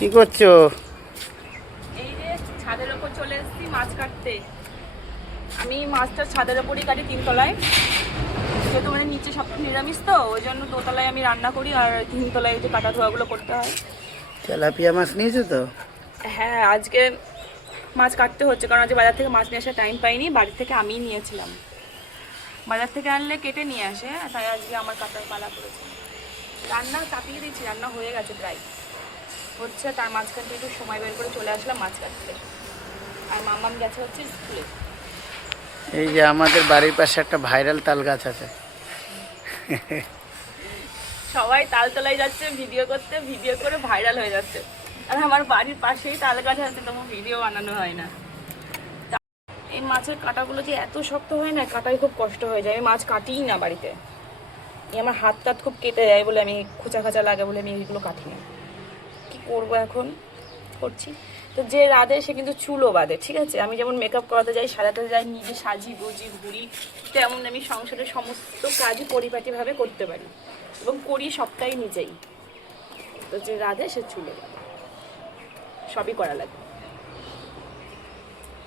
কি করছো? এই যে ছাদের ওপর চলে এসেছি মাছ কাটতে। আমি মাছটা ছাদের ওপরই কাটি, তিনতলায়। যেহেতু মানে নিচে সব নিরামিষ, তো ওই জন্য দোতলায় আমি রান্না করি, আর তিনতলায় যে কাটা ধোয়াগুলো করতে হয়। তেলাপিয়া মাছ নিয়েছো তো? হ্যাঁ, আজকে মাছ কাটতে হচ্ছে, কারণ আজকে বাজার থেকে মাছ নিয়ে আসার টাইম পাইনি। বাড়ি থেকে আমিই নিয়েছিলাম। বাজার থেকে আনলে কেটে নিয়ে আসে, তাই আজকে আমার কাটার পালা করেছে। রান্না চাপিয়ে দিচ্ছি, রান্না হয়ে গেছে প্রায়, হচ্ছে। তার মাঝখান থেকে একটু সময় বের করে চলে আসলাম মাছ কাটতে। আর মামাম গেছে হচ্ছে স্কুলে। এই যে আমাদের বাড়ির পাশে একটা ভাইরাল তাল গাছ আছে। সবাই তালতলায় যাচ্ছে ভিডিও করতে, ভিডিও করে ভাইরাল হয়ে যাচ্ছে। আর আমার বাড়ির পাশেই তাল গাছ আছে, তবু ভিডিও বানানো হয় না। এই মাছের কাঁটাগুলো যে এত শক্ত হয় না, কাটাই খুব কষ্ট হয়ে যায়। আমি মাছ কাটিই না বাড়িতে। এই আমার হাত টাত খুব কেটে যায় বলে, আমি খোঁচা খাঁচা লাগে বলে আমি এইগুলো কাটি না। কি করবো এখন, করছি। তো যে রাধে সে কিন্তু চুলও বাঁধে, ঠিক আছে। আমি যেমন মেকআপ করাতে যাই, সাজাতে যাই, নিজে সাজি গুজি ঘুরি, তেমন আমি সংসারের সমস্ত কাজই পরিপাটিভাবে করতে পারি, এবং করি সবটাই নিজেই। তো যে রাধে সে চুলে বাঁধে, সবই করা লাগে।